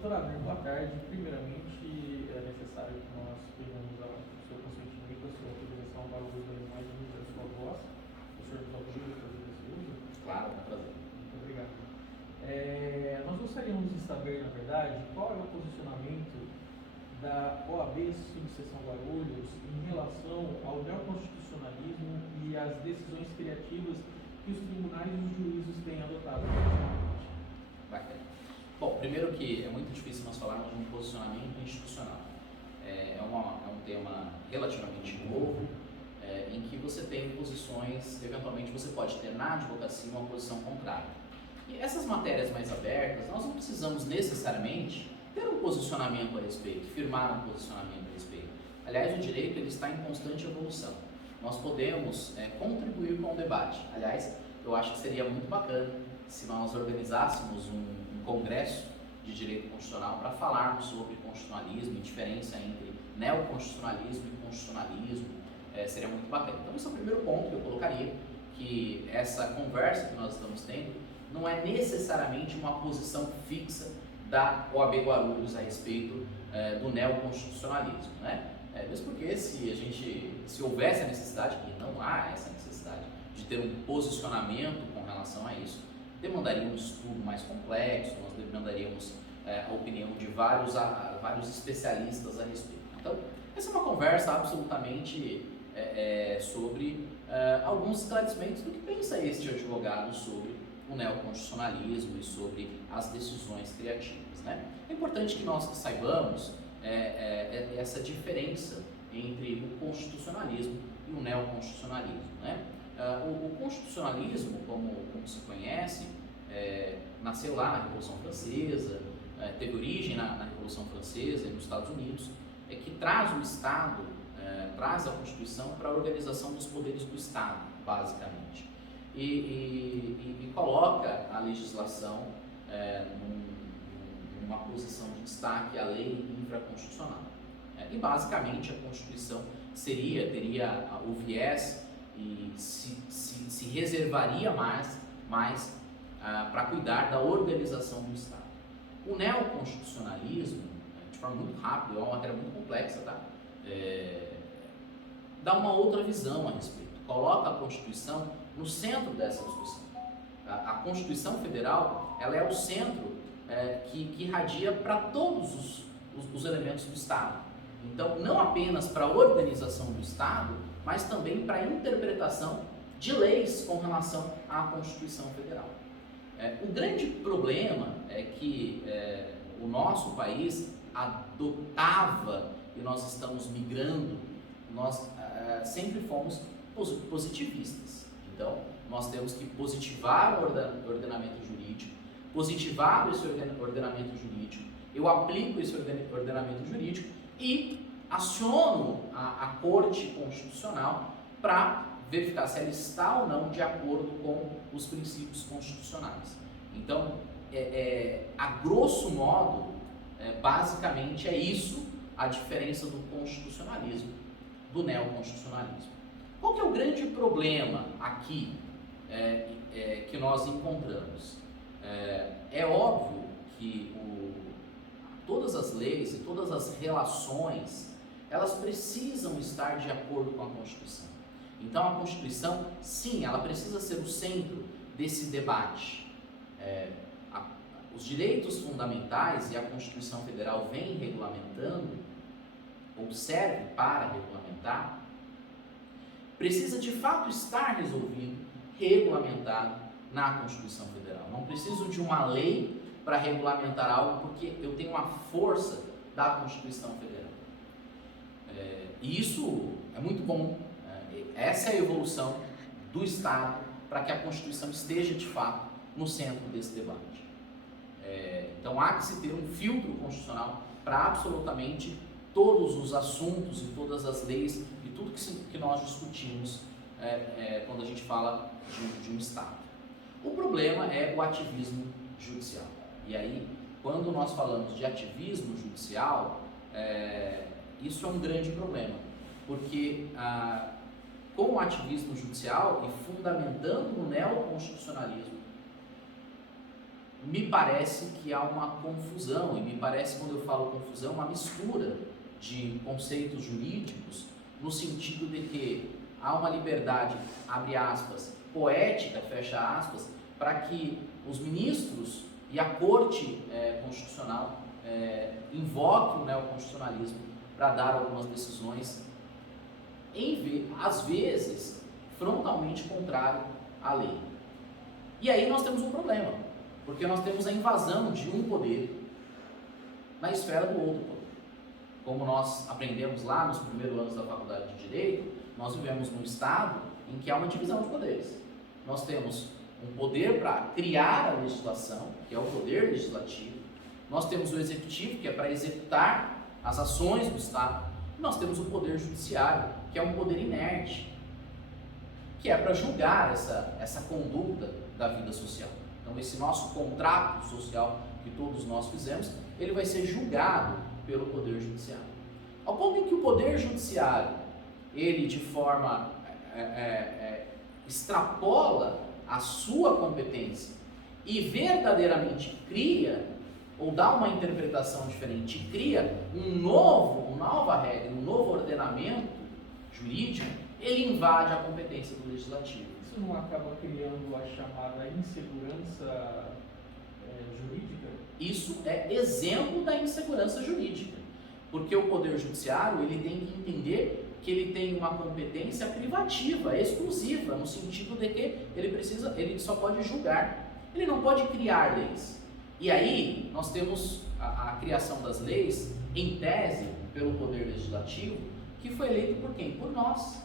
Doutora Abner, boa tarde. Primeiramente, é necessário que nós tenhamos o seu consentimento, a sua autorização para o uso da imagem e da sua voz. O senhor nos autoriza a fazer esse uso? Claro, com prazer. Muito obrigado. Nós gostaríamos de saber, na verdade, qual é o posicionamento da OAB Subseção Guarulhos em relação ao neoconstitucionalismo e às decisões criativas que os tribunais e os juízes têm adotado. Bacana. Bom, primeiro que é muito difícil nós falarmos de um posicionamento institucional. É um tema relativamente novo, em que você tem posições, eventualmente você pode ter na advocacia uma posição contrária. E essas matérias mais abertas, nós não precisamos necessariamente ter um posicionamento a respeito, firmar um posicionamento a respeito. Aliás, o direito ele está em constante evolução. Nós podemos contribuir com o debate. Aliás, eu acho que seria muito bacana se nós organizássemos um congresso de direito constitucional para falarmos sobre constitucionalismo e diferença entre neoconstitucionalismo e constitucionalismo, seria muito bacana. Então esse é o primeiro ponto que eu colocaria, que essa conversa que nós estamos tendo não é necessariamente uma posição fixa da OAB Guarulhos a respeito do neoconstitucionalismo, né? Mesmo porque se houvesse a necessidade, e não há essa necessidade de ter um posicionamento com relação a isso, demandaria um estudo mais complexo, nós demandaríamos a opinião de vários especialistas a respeito. Então, essa é uma conversa absolutamente sobre alguns esclarecimentos do que pensa este advogado sobre o neoconstitucionalismo e sobre as decisões criativas, né? É importante que nós saibamos essa diferença entre o constitucionalismo e o neoconstitucionalismo, né? O constitucionalismo, como se conhece, nasceu lá na Revolução Francesa, teve origem na Revolução Francesa e nos Estados Unidos, que traz o Estado, traz a Constituição para a organização dos poderes do Estado, basicamente, e coloca a legislação numa posição de destaque, a lei infraconstitucional. E basicamente a Constituição teria o viés e se reservaria mais para cuidar da organização do Estado. O neoconstitucionalismo, de forma muito rápida, é uma matéria muito complexa, tá? Dá uma outra visão a respeito, coloca a Constituição no centro dessa discussão. A Constituição Federal, ela é o centro que irradia para todos os elementos do Estado. Então, não apenas para a organização do Estado, mas também para a interpretação de leis com relação à Constituição Federal. O grande problema é que o nosso país adotava, e nós estamos migrando, nós sempre fomos positivistas. Então, nós temos que positivar o ordenamento jurídico, positivado esse ordenamento jurídico, eu aplico esse ordenamento jurídico e aciono a Corte Constitucional para verificar se ela está ou não de acordo com os princípios constitucionais. Então, a grosso modo, basicamente é isso a diferença do constitucionalismo do neoconstitucionalismo. Qual que é o grande problema aqui que nós encontramos? É óbvio que todas as leis e todas as relações, elas precisam estar de acordo com a Constituição. Então a Constituição, sim, ela precisa ser o centro desse debate. Os direitos fundamentais, e a Constituição Federal vem regulamentando, ou serve para regulamentar, precisa de fato estar resolvido, regulamentado na Constituição Federal. Não preciso de uma lei para regulamentar algo, porque eu tenho a força da Constituição Federal. E isso é muito bom. Essa é a evolução do Estado para que a Constituição esteja de fato no centro desse debate. Então há que se ter um filtro constitucional para absolutamente todos os assuntos e todas as leis e tudo que nós discutimos quando a gente fala de um Estado. O problema é o ativismo judicial. E aí, quando nós falamos de ativismo judicial, isso é um grande problema, porque com o ativismo judicial e fundamentando no neoconstitucionalismo, me parece que há uma confusão, e me parece, quando eu falo confusão, uma mistura de conceitos jurídicos, no sentido de que há uma liberdade, abre aspas, poética, fecha aspas, para que os ministros e a Corte Constitucional invoquem o neoconstitucionalismo para dar algumas decisões, às vezes, frontalmente contrário à lei. E aí nós temos um problema, porque nós temos a invasão de um poder na esfera do outro poder. Como nós aprendemos lá nos primeiros anos da faculdade de Direito, nós vivemos num Estado em que há uma divisão de poderes. Nós temos um poder para criar a legislação, que é o poder legislativo. Nós temos o executivo, que é para executar as ações do Estado. E nós temos o poder judiciário, que é um poder inerte, que é para julgar essa conduta da vida social. Então, esse nosso contrato social que todos nós fizemos, ele vai ser julgado pelo Poder Judiciário. Ao ponto em que o Poder Judiciário, ele de forma extrapola a sua competência e verdadeiramente cria, ou dá uma interpretação diferente, cria uma nova regra, um novo ordenamento jurídico, ele invade a competência do Legislativo. Isso não acaba criando a chamada insegurança jurídica? Isso é exemplo da insegurança jurídica, porque o Poder Judiciário, ele tem que entender que ele tem uma competência privativa, exclusiva, no sentido de que ele só pode julgar, ele não pode criar leis. E aí nós temos a criação das leis, em tese, pelo Poder Legislativo, que foi eleito por quem? Por nós.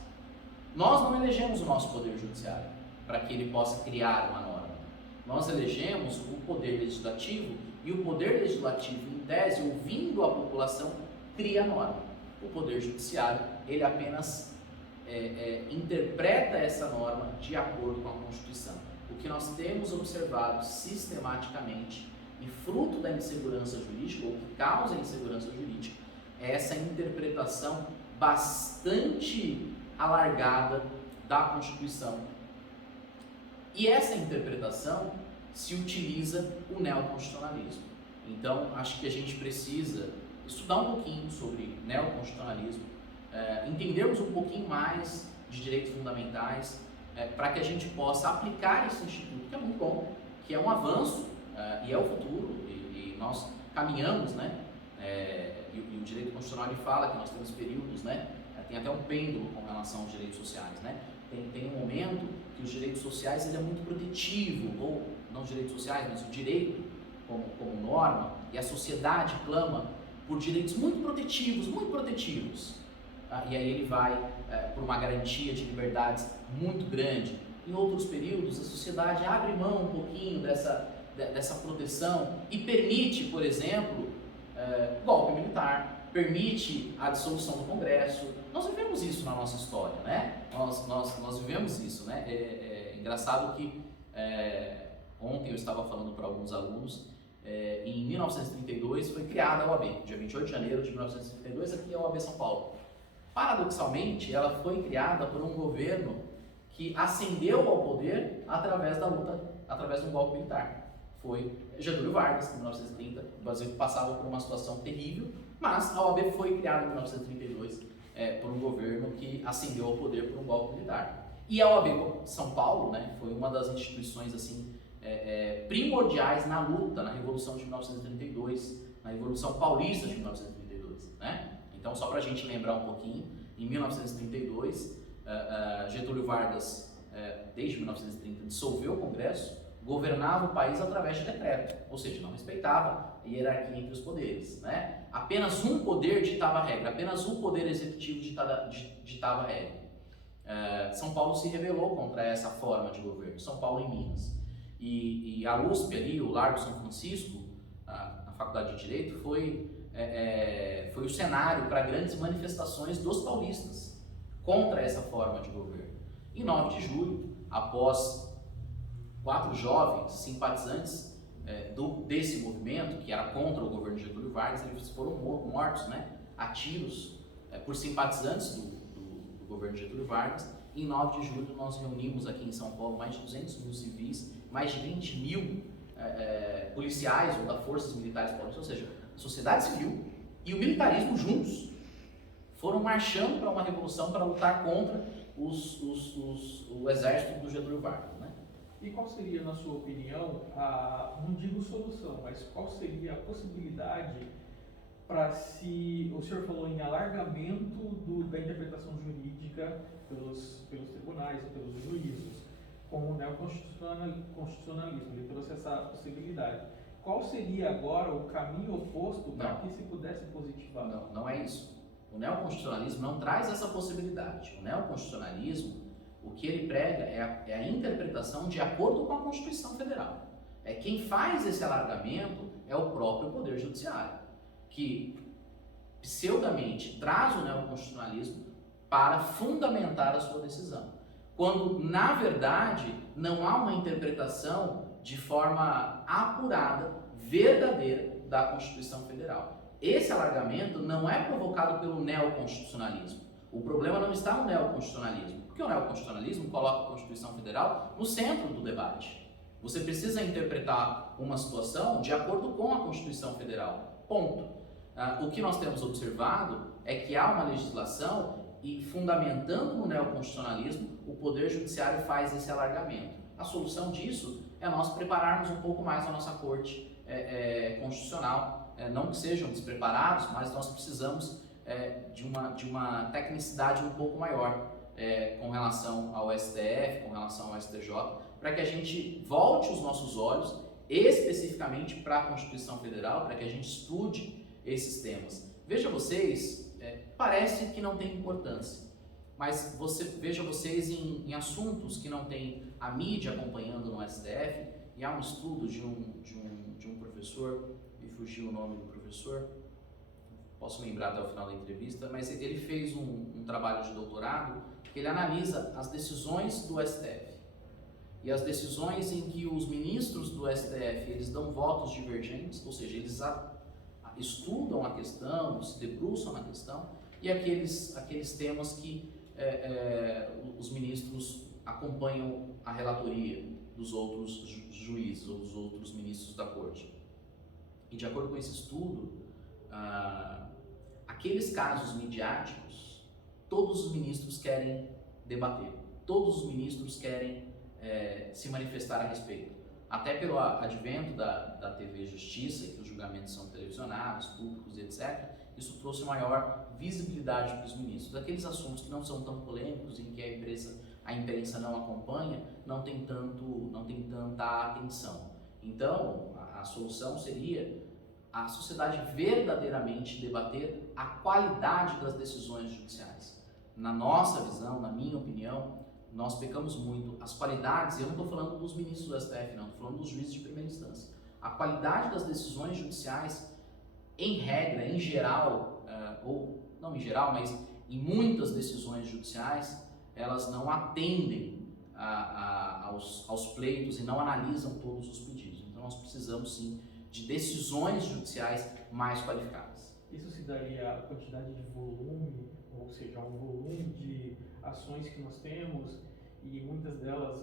Nós não elegemos o nosso Poder Judiciário para que ele possa criar uma norma. Nós elegemos o Poder Legislativo e o Poder Legislativo, em tese, ouvindo a população, cria a norma. O Poder Judiciário, ele apenas interpreta essa norma de acordo com a Constituição. O que nós temos observado sistematicamente e fruto da insegurança jurídica, ou que causa insegurança jurídica, é essa interpretação bastante alargada da Constituição. E essa interpretação se utiliza o neoconstitucionalismo. Então, acho que a gente precisa estudar um pouquinho sobre neoconstitucionalismo, entendermos um pouquinho mais de direitos fundamentais, para que a gente possa aplicar esse instituto, que é muito bom, que é um avanço e é o futuro, e nós caminhamos, né? E o direito constitucional ele fala que nós temos períodos, né? Tem até um pêndulo com relação aos direitos sociais, né? Tem um momento que os direitos sociais ele é muito protetivo, ou não os direitos sociais, mas o direito como norma, e a sociedade clama por direitos muito protetivos. E aí ele vai por uma garantia de liberdades muito grande. Em outros períodos, a sociedade abre mão um pouquinho dessa proteção e permite, por exemplo, golpe militar, permite a dissolução do Congresso. Nós vivemos isso na nossa história, né? Nós vivemos isso, né? É engraçado que ontem eu estava falando para alguns alunos, em 1932 foi criada a OAB, dia 28 de janeiro de 1932, aqui é a OAB São Paulo. Paradoxalmente, ela foi criada por um governo que ascendeu ao poder através da luta, através de um golpe militar. Foi Getúlio Vargas, em 1930, o Brasil passava por uma situação terrível, mas a OAB foi criada em 1932 por um governo que ascendeu ao poder por um golpe militar. E a OAB São Paulo, né, foi uma das instituições assim, primordiais na luta, na Revolução de 1932, na Revolução Paulista de 1932. Né? Então, só para a gente lembrar um pouquinho, em 1932, Getúlio Vargas, desde 1930, dissolveu o Congresso, governava o país através de decreto, ou seja, não respeitava a hierarquia entre os poderes. Né? Apenas um poder ditava a regra, apenas um poder executivo ditava a regra. São Paulo se rebelou contra essa forma de governo, São Paulo e Minas. E a USP ali, o Largo São Francisco, a Faculdade de Direito, foi o cenário para grandes manifestações dos paulistas contra essa forma de governo. Em 9 de julho, após 4 jovens simpatizantes desse movimento, que era contra o governo de Getúlio Vargas, eles foram mortos, né, a tiros por simpatizantes do governo de Getúlio Vargas. Em 9 de julho, nós reunimos aqui em São Paulo mais de 200 mil civis, mais de 20 mil policiais ou das forças militares paulistas, ou seja, a sociedade civil e o militarismo juntos foram marchando para uma revolução para lutar contra o exército do Getúlio Vargas, né? E qual seria, na sua opinião, não digo solução, mas qual seria a possibilidade para se, o senhor falou em alargamento da interpretação jurídica pelos tribunais e pelos juízes, com o neoconstitucionalismo, ele trouxe essa possibilidade. Qual seria agora o caminho oposto para que se pudesse positivar? Não é isso. O neoconstitucionalismo não traz essa possibilidade. O neoconstitucionalismo, o que ele prega é a interpretação de acordo com a Constituição Federal. Quem faz esse alargamento é o próprio Poder Judiciário, que pseudamente traz o neoconstitucionalismo para fundamentar a sua decisão, quando na verdade não há uma interpretação de forma apurada, verdadeira da Constituição Federal. Esse alargamento não é provocado pelo neoconstitucionalismo. O problema não está no neoconstitucionalismo, porque o neoconstitucionalismo coloca a Constituição Federal no centro do debate. Você precisa interpretar uma situação de acordo com a Constituição Federal. Ponto. O que nós temos observado é que há uma legislação e, fundamentando no neoconstitucionalismo, o Poder Judiciário faz esse alargamento. A solução disso é nós prepararmos um pouco mais a nossa Corte Constitucional. Não que sejam despreparados, mas nós precisamos de uma tecnicidade um pouco maior com relação ao STF, com relação ao STJ, para que a gente volte os nossos olhos especificamente para a Constituição Federal, para que a gente estude esses temas. Veja vocês, parece que não tem importância, mas veja vocês em assuntos que não tem a mídia acompanhando no STF, e há um estudo de um professor, me fugiu o nome do professor, posso lembrar até o final da entrevista, mas ele fez um trabalho de doutorado que ele analisa as decisões do STF e as decisões em que os ministros do STF eles dão votos divergentes, ou seja, eles estudam a questão, se debruçam na questão, e aqueles temas que os ministros acompanham a relatoria dos outros juízes ou dos outros ministros da corte. E de acordo com esse estudo, aqueles casos midiáticos, todos os ministros querem debater, todos os ministros querem se manifestar a respeito. Até pelo advento da TV Justiça, que os julgamentos são televisionados, públicos, etc., isso trouxe maior visibilidade para os ministros. Aqueles assuntos que não são tão polêmicos, em que a imprensa não acompanha, não tem tanta atenção. Então, a solução seria a sociedade verdadeiramente debater a qualidade das decisões judiciais. Na nossa visão, na minha opinião, nós pecamos muito. As qualidades, eu não estou falando dos ministros do STF, não, estou falando dos juízes de primeira instância. A qualidade das decisões judiciais, em regra, em geral, ou não em geral, mas em muitas decisões judiciais, elas não atendem aos pleitos e não analisam todos os pedidos. Então nós precisamos sim de decisões judiciais mais qualificadas. Isso se daria a quantidade de volume, ou seja, um volume de ações que nós temos, e muitas delas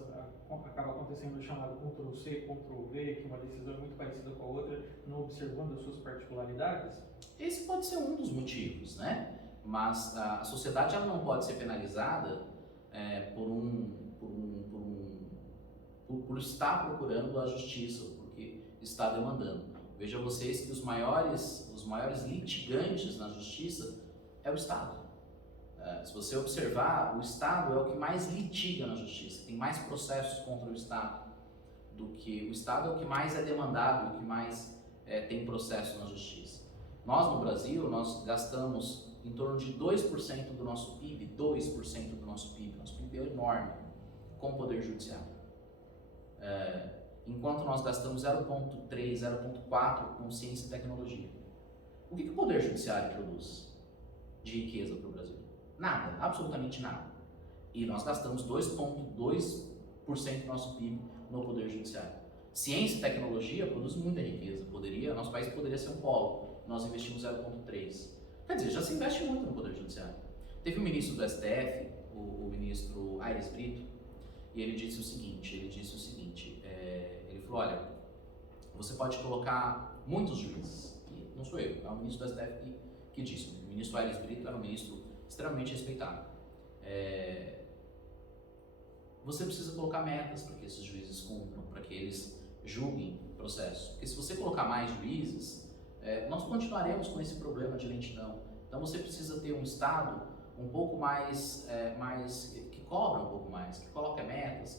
acaba acontecendo o chamado Ctrl+C, Ctrl+V, que uma decisão é muito parecida com a outra, não observando as suas particularidades? Esse pode ser um dos motivos, né? Mas a sociedade ela não pode ser penalizada por estar procurando a justiça, porque está demandando. Veja vocês que os maiores litigantes na justiça é o Estado. Se você observar, o Estado é o que mais litiga na justiça, tem mais processos contra o Estado do que o Estado é o que mais é demandado, o que mais tem processo na justiça. Nós no Brasil, nós gastamos em torno de 2% do nosso PIB, 2% do nosso PIB é enorme, com o Poder Judiciário. Enquanto nós gastamos 0,3%, 0,4% com ciência e tecnologia. O que o Poder Judiciário produz de riqueza para o Brasil? Nada, absolutamente nada. E nós gastamos 2,2% do nosso PIB no Poder Judiciário. Ciência e tecnologia produz muita riqueza. Nosso país poderia ser um polo. Nós investimos 0,3%. Quer dizer, já se investe muito no Poder Judiciário. Teve um ministro do STF, o ministro Aires Brito, e ele disse o seguinte, ele falou, olha, você pode colocar muitos juízes, e não sou eu, é o ministro do STF que disse. O ministro Aires Brito era um ministro extremamente respeitado. Você precisa colocar metas para que esses juízes cumpram, para que eles julguem o processo. Porque se você colocar mais juízes, nós continuaremos com esse problema de lentidão. Então você precisa ter um Estado um pouco mais que cobra um pouco mais, que coloca metas,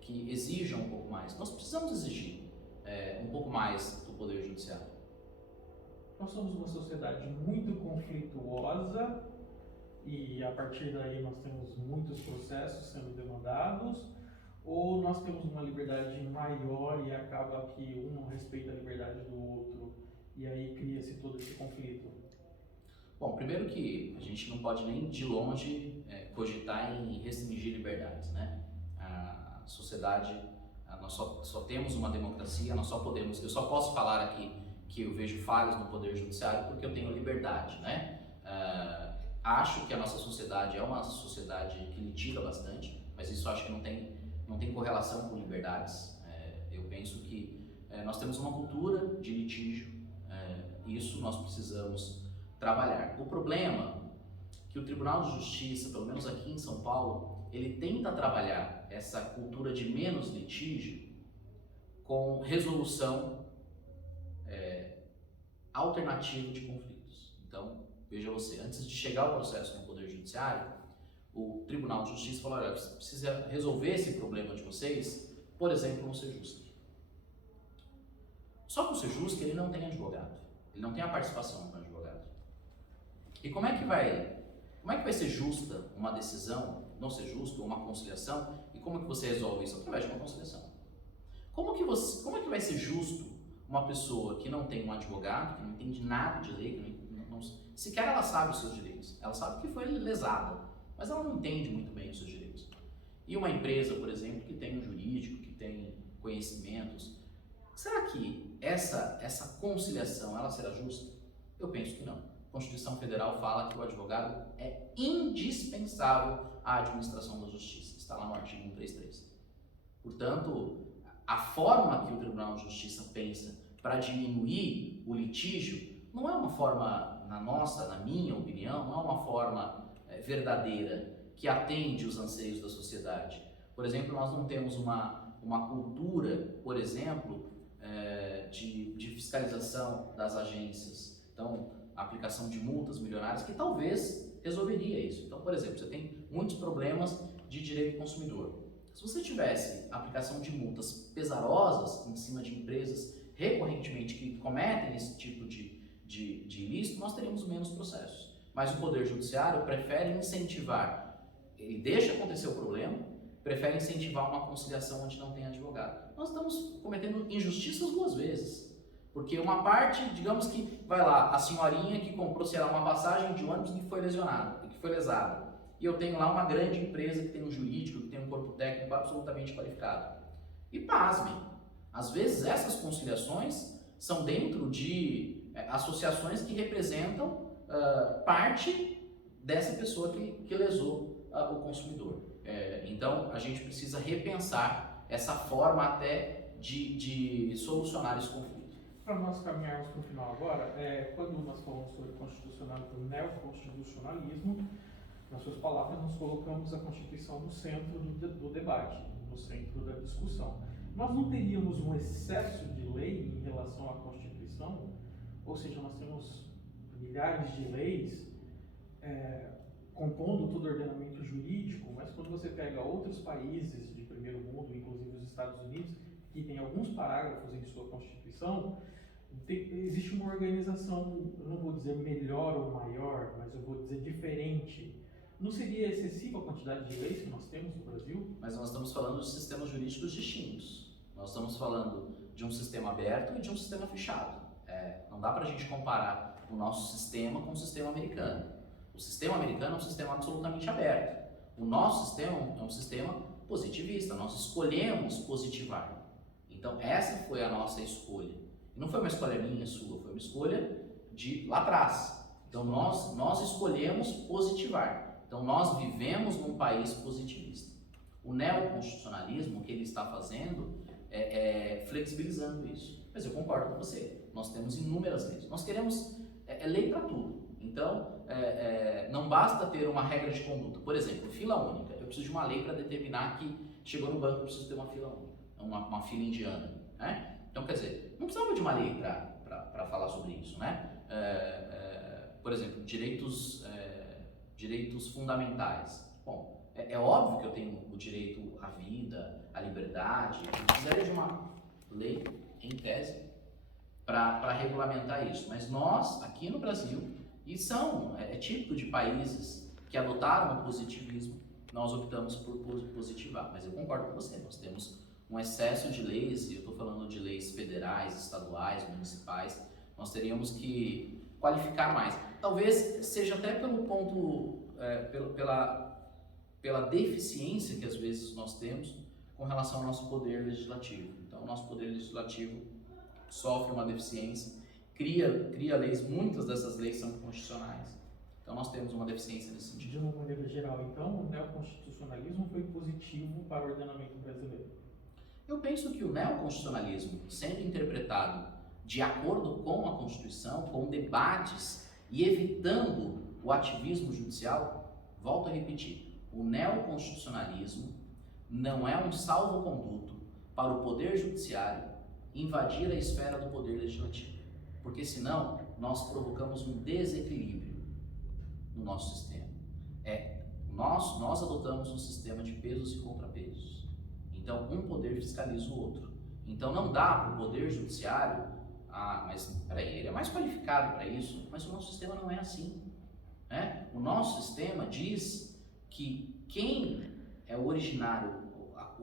que exijam um pouco mais. Nós precisamos exigir um pouco mais do Poder Judiciário. Nós somos uma sociedade muito conflituosa e a partir daí nós temos muitos processos sendo demandados, ou nós temos uma liberdade maior e acaba que um não respeita a liberdade do outro e aí cria-se todo esse conflito? Bom, primeiro que a gente não pode nem de longe cogitar em restringir liberdades, né? A sociedade, nós só temos uma democracia, eu só posso falar aqui que eu vejo falhas no Poder Judiciário porque eu tenho liberdade, né? Acho que a nossa sociedade é uma sociedade que litiga bastante, mas isso acho que não tem correlação com liberdades. Eu penso que nós temos uma cultura de litígio, isso nós precisamos trabalhar. O problema é que o Tribunal de Justiça, pelo menos aqui em São Paulo, ele tenta trabalhar essa cultura de menos litígio com resolução alternativa de conflitos. Então, veja você, antes de chegar ao processo no Poder Judiciário, o Tribunal de Justiça falou: olha, você precisa resolver esse problema de vocês, por exemplo, no Sejusc. Só que o Sejusc, ele não tem advogado, ele não tem a participação do advogado. E como é que vai ser justa uma decisão, não ser justa, ou uma conciliação, e como que você resolve isso? Através de uma conciliação. Como é que vai ser justo uma pessoa que não tem um advogado, que não entende nada de lei, sequer ela sabe os seus direitos, ela sabe que foi lesada, mas ela não entende muito bem os seus direitos. E uma empresa, por exemplo, que tem um jurídico, que tem conhecimentos, será que essa conciliação ela será justa? Eu penso que não. A Constituição Federal fala que o advogado é indispensável à administração da justiça, está lá no artigo 133. Portanto, a forma que o Tribunal de Justiça pensa para diminuir o litígio não é uma forma, na minha opinião, não é uma forma verdadeira que atende os anseios da sociedade. Por exemplo, nós não temos uma cultura, por exemplo, de fiscalização das agências. Então, a aplicação de multas milionárias que talvez resolveria isso. Então, por exemplo, você tem muitos problemas de direito do consumidor. Se você tivesse aplicação de multas pesarosas em cima de empresas recorrentemente que cometem esse tipo de ilícito, nós teríamos menos processos. Mas o Poder Judiciário prefere incentivar, ele deixa acontecer o problema, prefere incentivar uma conciliação onde não tem advogado. Nós estamos cometendo injustiças duas vezes. Porque uma parte, digamos que, vai lá, a senhorinha que comprou, sei lá, uma passagem de ônibus que foi lesionada, que foi lesada. E eu tenho lá uma grande empresa que tem um jurídico, que tem um corpo técnico absolutamente qualificado. E pasmem, às vezes essas conciliações são dentro de associações que representam parte dessa pessoa que lesou o consumidor. Então, a gente precisa repensar essa forma até de solucionar esse conflito. Para nós caminharmos para o final agora, quando nós falamos sobre constitucionalismo e neoconstitucionalismo, nas suas palavras, nós colocamos a Constituição no centro do debate, no centro da discussão. Nós não teríamos um excesso de lei em relação à Constituição? Ou seja, nós temos milhares de leis compondo todo o ordenamento jurídico, mas quando você pega outros países de primeiro mundo, inclusive os Estados Unidos, que tem alguns parágrafos em sua Constituição, existe uma organização, eu não vou dizer melhor ou maior, mas eu vou dizer diferente. Não seria excessiva a quantidade de leis que nós temos no Brasil? Mas nós estamos falando de sistemas jurídicos distintos. Nós estamos falando de um sistema aberto e de um sistema fechado. Não dá para a gente comparar o nosso sistema com o sistema americano. O sistema americano é um sistema absolutamente aberto. O nosso sistema é um sistema positivista. Nós escolhemos positivar. Então, essa foi a nossa escolha. E não foi uma escolha minha e sua, foi uma escolha de lá atrás. Então, nós escolhemos positivar. Então, nós vivemos num país positivista. O neoconstitucionalismo, o que ele está fazendo, é flexibilizando isso. Mas eu concordo com você, nós temos inúmeras leis. Nós queremos lei para tudo. Então, não basta ter uma regra de conduta. Por exemplo, fila única. Eu preciso de uma lei para determinar que chegou no banco, eu preciso ter uma fila única, uma fila indiana. Né? Então, quer dizer, não precisava de uma lei para falar sobre isso. Né? Por exemplo, direitos fundamentais. Bom, é óbvio que eu tenho o direito à vida, à liberdade. Eu precisaria de uma lei, em tese, para regulamentar isso. Mas nós, aqui no Brasil, e é típico de países que adotaram o positivismo, nós optamos por positivar. Mas eu concordo com você, nós temos um excesso de leis, e eu estou falando de leis federais, estaduais, municipais, nós teríamos que qualificar mais. Talvez seja até pelo ponto, pela deficiência que às vezes nós temos com relação ao nosso poder legislativo. Então, o nosso poder legislativo sofre uma deficiência, cria leis, muitas dessas leis são inconstitucionais. Então, nós temos uma deficiência nesse sentido. De uma maneira geral, então, o neoconstitucionalismo foi positivo para o ordenamento brasileiro? Eu penso que o neoconstitucionalismo, sendo interpretado de acordo com a Constituição, com debates e evitando o ativismo judicial, volto a repetir, o neoconstitucionalismo não é um salvo-conduto para o Poder Judiciário invadir a esfera do Poder Legislativo, porque senão nós provocamos um desequilíbrio no nosso sistema. Nós adotamos um sistema de pesos e contrapesos, então um poder fiscaliza o outro. Então não dá para o Poder Judiciário, mas peraí, ele é mais qualificado para isso, mas o nosso sistema não é assim. Né? O nosso sistema diz que quem é o originário,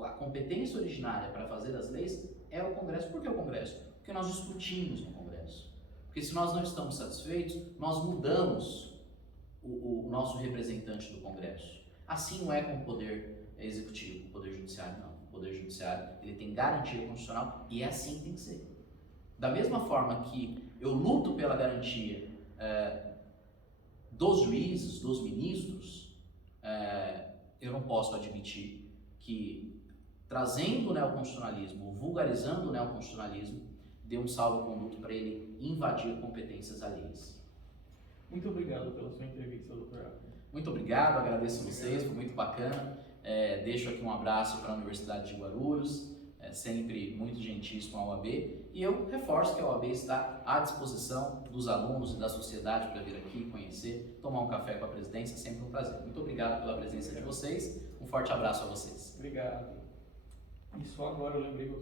a competência originária para fazer as leis é o Congresso. Por que o Congresso? Porque nós discutimos no Congresso. Porque se nós não estamos satisfeitos, nós mudamos o nosso representante do Congresso. Assim não é com o Poder Executivo, o Poder Judiciário não. O Poder Judiciário ele tem garantia constitucional e é assim que tem que ser. Da mesma forma que eu luto pela garantia dos juízes, dos ministros, eu não posso admitir que, trazendo o neoconstitucionalismo, vulgarizando o neoconstitucionalismo, dê um salvo-conduto para ele invadir competências alheias. Muito obrigado pela sua entrevista, doutor Abner. Muito obrigado, agradeço vocês, foi muito bacana. Deixo aqui um abraço para a Universidade de Guarulhos, sempre muito gentis com a UAB, e eu reforço que a UAB está à disposição dos alunos e da sociedade para vir aqui conhecer, tomar um café com a presidência, sempre um prazer. Muito obrigado pela presença de vocês, um forte abraço a vocês. Obrigado. E só agora eu lembrei que eu tô